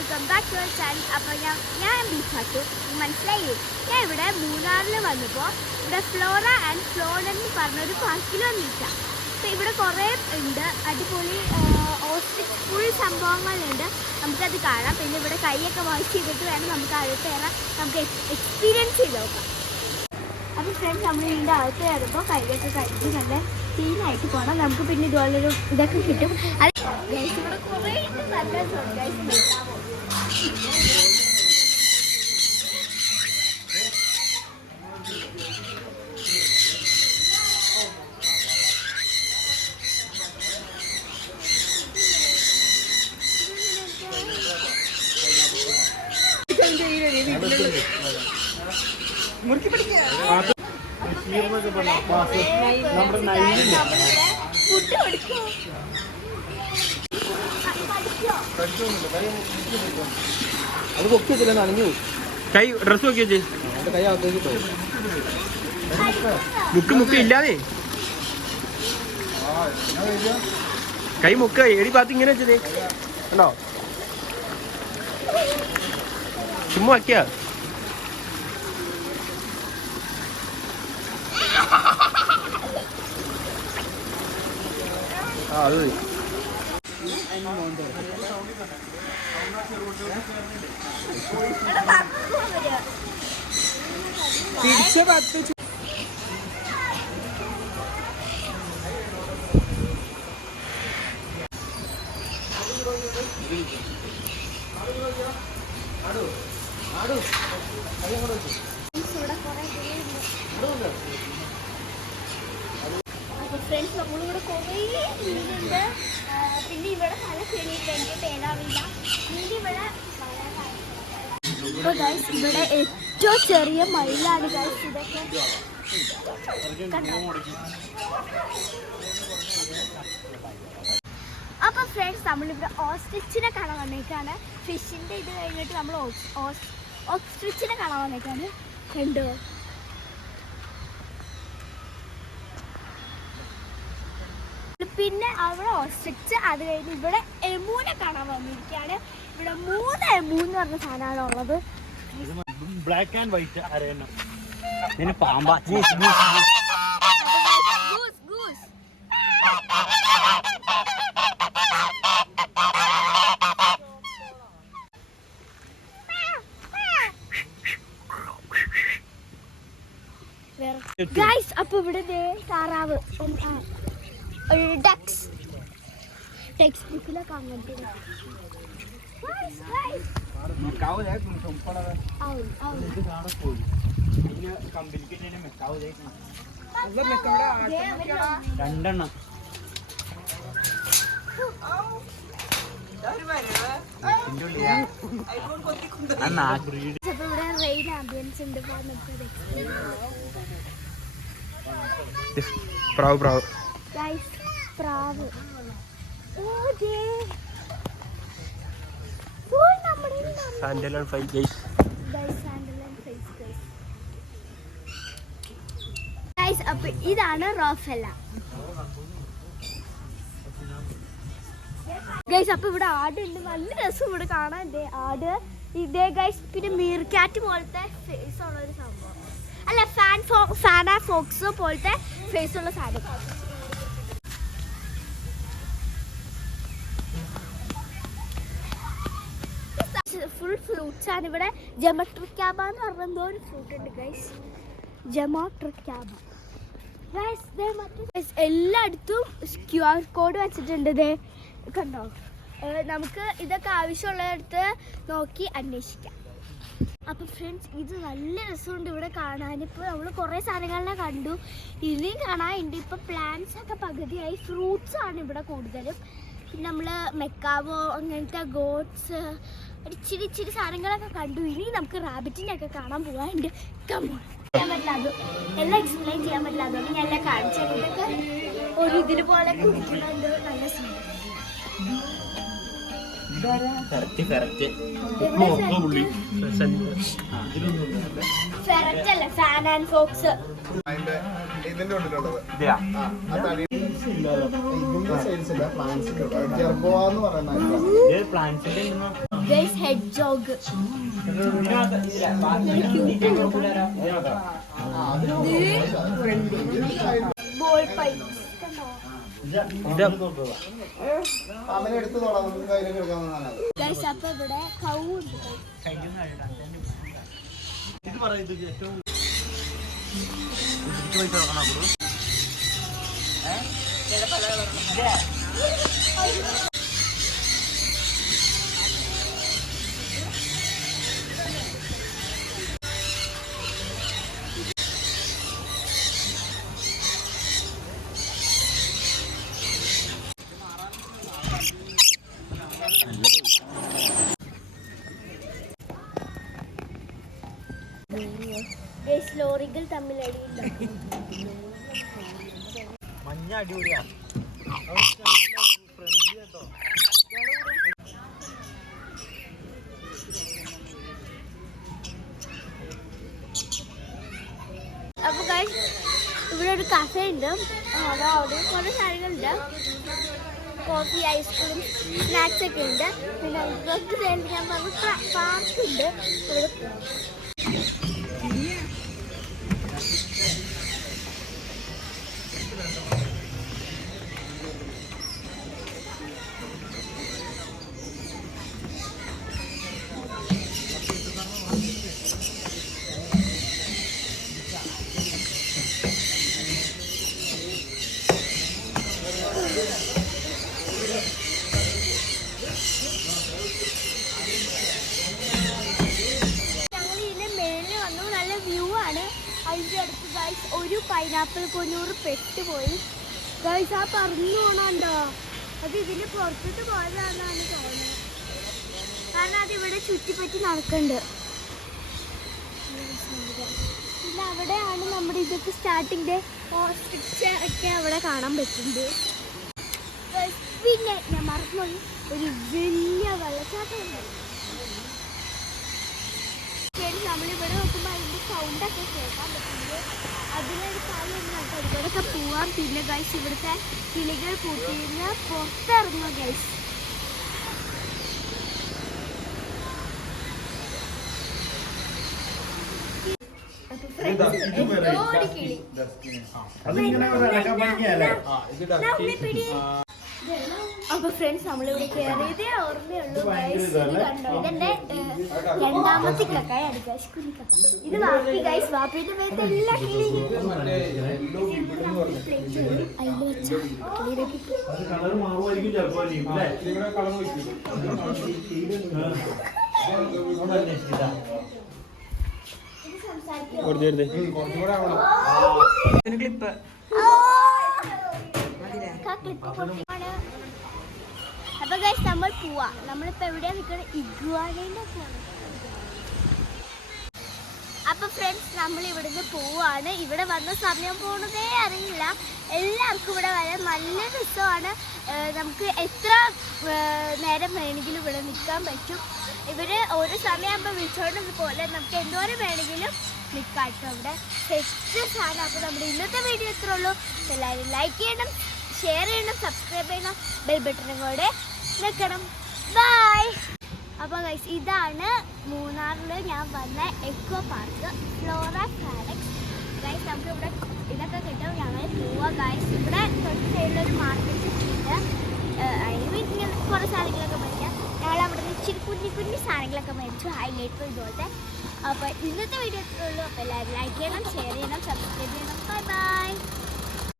Welcome back to our channel. അപ്പോൾ ഞാൻ ബീഫാട്ടു മനസ്സിലായി. ഞാൻ ഇവിടെ മൂന്നാറിൽ വന്നപ്പോൾ ഇവിടെ ഫ്ലോറ ആൻഡ് ഫ്ലോൺ എന്ന് പറഞ്ഞൊരു പാർക്കിൽ വന്നിട്ടാണ്. അപ്പോൾ ഇവിടെ കുറേ ഉണ്ട്, അടിപൊളി ഓസ്ട്രിച്ച് ഫുൾ സംഭവങ്ങളുണ്ട്, നമുക്കത് കാണാം. പിന്നെ ഇവിടെ കൈയൊക്കെ വാഷ് ചെയ്തിട്ട് വേണം നമുക്ക് അകത്ത് കയറാൻ, നമുക്ക് എക്സ്പീരിയൻസ് ചെയ്ത് നോക്കാം. അപ്പോൾ ഫ്രണ്ട്സ്, നമ്മൾ ഇതിൻ്റെ അകത്ത് കയറുമ്പോൾ കൈയൊക്കെ കഴുകി നല്ല ക്ലീനായിട്ട് പോകണം. നമുക്ക് പിന്നെ ഇതുപോലൊരു ഇതൊക്കെ കിട്ടും. അത് ഇവിടെ കുറേ നല്ല ഫുഡ് കൊടുക്കും. അത് പൊക്കിയില്ല, നനഞ്ഞു കൈ. ഡ്രസ് നോക്കി വെച്ചേ, കൈ അകത്തേക്ക് പോയി. മുക്ക് ഇല്ലാതെ കൈ മുക്ക ഏടി ഭാഗത്ത് ഇങ്ങനെ വെച്ചത് കണ്ടോ, ചുമ്മാ വയ്ക്ക. അത് തിരിച്ച പത്ത് ഫ്രണ്ട്സ്, നമ്മളിവിടെ കുറേ മീനുണ്ട്. പിന്നെ ഇവിടെ പല ചെടിയുണ്ട്, എനിക്ക് പേരാവില്ല. മീൻ ഇവിടെ ഇപ്പോൾ ഗൈസ് ഇവിടെ ഏറ്റവും ചെറിയ മയിലാണ് ഗൈസ്. ഇതൊക്കെ അപ്പോൾ ഫ്രണ്ട്സ്, നമ്മളിവിടെ ഓസ്ട്രിച്ചിനെ കാണാൻ വന്നേക്കാണ്. ഫിഷിൻ്റെ ഇത് കഴിഞ്ഞിട്ട് നമ്മൾ ഓസ്ട്രിച്ചിനെ കാണാൻ വന്നേക്കാണ്. കണ്ടോ, പിന്നെ അവിടെ ഓസ്ട്രിച്ച്, അത് കഴിഞ്ഞ് ഇവിടെ എമൂനെ കാണാൻ വന്നിരിക്കുകയാണ്. ഇവിടെ 3 എമൂ എന്ന് പറഞ്ഞ സാധനമാണ് ഉള്ളത്. ബ്ലാക്ക് ആൻഡ് വൈറ്റ് അരയണം. ഗൈസ്, അപ്പൊ ഇവിടെ താറാവ്, ഡക്സ് ടെക്സ്റ്റ് ബുക്കിലൊക്കെ അങ്ങനത്തെ രണ്ടെണ്ണം. ഇവിടെ റെയിൻ ആംബിയൻസ് ഉണ്ട്. പ്രാവ് ഗൈസ്, പ്രാവ്. അപ്പൊ ഇതാണ് റോഫെല്ല ഗൈസ്. അപ്പൊ ഇവിടെ ആടുണ്ട്, നല്ല രസം ഇവിടെ കാണാൻ. ആട് ഇതേ ഗൈസ്. പിന്നെ മീർ ക്യാറ്റ് പോലത്തെ ഫേസ് ഉള്ള ഒരു സംഭവം, അല്ല ഫാന ഫോക്സ് പോലത്തെ ഫേസ് ഉള്ള സാധനം. ഫുൾ ഫ്രൂട്ട്സ് ആണ് ഇവിടെ. ജമട്രിക്കാബ എന്ന് പറഞ്ഞ എന്തോ ഒരു ഫ്രൂട്ട് ഉണ്ട് ഗൈസ്, ജമട്രിക്കാബ ഗൈസ്. എല്ലായിടത്തും QR കോഡ് വെച്ചിട്ടുണ്ട്. ഇതേ കണ്ടോ, നമുക്ക് ഇതൊക്കെ ആവശ്യമുള്ളിടത്ത് നോക്കി അന്വേഷിക്കാം. അപ്പോൾ ഫ്രണ്ട്സ്, ഇത് നല്ല രസമുണ്ട് ഇവിടെ കാണാൻ. ഇപ്പോൾ നമ്മൾ കുറേ സാധനങ്ങളെ കണ്ടു, ഇനിയും കാണാനുണ്ട്. ഇപ്പോൾ പ്ലാന്റ്സ് ഒക്കെ പകുതിയായി. ഫ്രൂട്ട്സ് ആണ് ഇവിടെ കൂടുതലും. പിന്നെ നമ്മൾ മെക്കാവോ അങ്ങനത്തെ ഗോട്ട്സ് ഇച്ചിരി സാധനങ്ങളൊക്കെ കണ്ടു. ഇനി നമുക്ക് റാബിറ്റിനെ ഒക്കെ കാണാൻ പോകാനുണ്ട്. ചെയ്യാൻ പറ്റില്ല, അത് എല്ലാം എക്സ്പ്ലെയിൻ ചെയ്യാൻ പറ്റില്ല, അതുകൊണ്ട് ഞാൻ എല്ലാം കാണിച്ചത്. ഇതൊക്കെ ഒരു ഇതിന് പോലെ കുടിക്കുന്നത് നല്ല സ്മെൽ. ഫെററ്റ് അല്ല, ഫാൻ ആൻഡ് ഫോക്സ്. ഇതിന്റെ ഉള്ളിലുള്ളത് ഇതിന്റെ സൈഡ്സില്ല, പ്ലാന്റ്സിന്റെ ജർബോവ എന്ന് പറയുന്നത്. ഹെഡ്ജോഗ് ബോൾ പൈ അവനെ എടുത്ത് തൊടാം, നമുക്ക് കയ്യിലേക്ക് എടുക്കാവുന്നതാണ്. ഗൈസ്. അപ്പൊ ഇവിടെ കൗണ്ട് ലോറികൾ തമ്മിൽ അടിയുണ്ടാക്കും. മഞ്ഞ അടിപൊളിയാ. അപ്പൊ ഗൈസ് ഇവിടെ ഒരു കഫേ ഉണ്ട്. അവിടെ കുറെ സാധനങ്ങളുണ്ട്. കോഫി, ഐസ്ക്രീം, സ്നാക്സ് ഒക്കെ ഉണ്ട്. പിന്നെ ഞാൻ പറഞ്ഞ പാർക്ക് ഉണ്ട്. ഇവിടെ അതിൻ്റെ അടുത്ത് ഗൈസ് ഒരു പൈനാപ്പിൾ കൊഞ്ഞൂറ് പെട്ടുപോയി. ഗൈസ് ആ പറന്നു പോണുണ്ടോ? അത് ഇതിന് പുറത്തിട്ട് പോയതാണെന്നാണ് തോന്നുന്നത്. കാരണം അതിവിടെ ചുറ്റിപ്പറ്റി നടക്കുന്നുണ്ട്. പിന്നെ അവിടെയാണ് നമ്മുടെ ഇതൊക്കെ സ്റ്റാർട്ടിങ്ങിൻ്റെ ഓസ്ട്രിച്ച് ഒക്കെ അവിടെ കാണാൻ പറ്റുന്നത്. പിന്നെ ഞാൻ മറന്നുപോയി, ഒരു വലിയ വെള്ളച്ചാട്ടമുണ്ട്. നമ്മളിവിടെ നോക്കുമ്പോൾ അതിൻ്റെ സൗണ്ടൊക്കെ കേൾക്കാൻ പറ്റുന്നത്. അതിലൊരു കാര്യമുണ്ട്, ഇവിടെയൊക്കെ പോവാം. പിന്നെ ഗൈസ് ഇവിടുത്തെ കിളികൾ കൂട്ടിയിരുന്ന് പുറത്തിറങ്ങുക ഗൈസ്. അപ്പൊ ഫ്രണ്ട്സ് നമ്മളിവിടെ കയറിയതേ ഓർമ്മയുള്ളൂ. ഇതെന്റെ രണ്ടാമത്തെ കക്കായാണ് ഗൈസ്, കുഞ്ഞിക്കക്ക. ഇത് വാപ്പി ഗൈസ്, വാപ്പിന്റെ പേര് എല്ലാ കിളിയും അതിൽ വെച്ച കിളിയിലേക്ക് അപ്പൊ ഗൈസ് നമ്മൾ പോവാ. നമ്മളിപ്പോ എവിടെയാ നിൽക്കുന്നത്? ഇഗ്വാനയുടെ പോവാണ്. അപ്പൊ ഫ്രണ്ട്സ് നമ്മൾ ഇവിടുന്ന് പോവാണ്. ഇവിടെ വന്ന സമയം പോണതേ അറിയില്ല. എല്ലാവർക്കും ഇവിടെ വരാൻ നല്ല രസമാണ്. നമുക്ക് എത്ര നേരം വേണമെങ്കിലും ഇവിടെ നിൽക്കാൻ പറ്റും. ഇവര് ഓരോ സമയമാകുമ്പോൾ വിളിച്ചോണ്ടത് പോലെ നമുക്ക് എന്തോരം വേണമെങ്കിലും നിൽക്കാം കേട്ടോ. ഇവിടെ സെറ്റ് സാധനം. അപ്പോൾ നമ്മുടെ ഇന്നത്തെ വീഡിയോ എത്ര ഉള്ളൂ. എല്ലാവരും ലൈക്ക് ചെയ്യണം, ഷെയർ ചെയ്യണം, സബ്സ്ക്രൈബ് ചെയ്യണം, ബെൽ ബട്ടണും കൂടെ നിൽക്കണം. ബൈ. അപ്പോൾ ഗൈസ് ഇതാണ് മൂന്നാറിൽ ഞാൻ വന്ന eco park, Flora Paradise. Guys നമുക്ക് ഇവിടെ ഇതൊക്കെ കിട്ടും. ഞങ്ങൾ പോവാ ഗൈസ്. ഇവിടെ തൊട്ട് സൈഡിലൊരു മാർക്കറ്റ് ഉണ്ട്. ഇങ്ങനെ കുറേ സാധനങ്ങളൊക്കെ മേടിക്കാം. ഞങ്ങൾ അവിടെ നിന്ന് ഇച്ചിരി കുഞ്ഞി സാധനങ്ങളൊക്കെ മേടിച്ചു, ഹൈലൈറ്റ് ഇതുപോലത്തെ. അപ്പോൾ ഇന്നത്തെ വീഡിയോ എത്രയുള്ളൂ. അപ്പോൾ എല്ലാവരും ലൈക്ക് ചെയ്യണം, ഷെയർ ചെയ്യണം,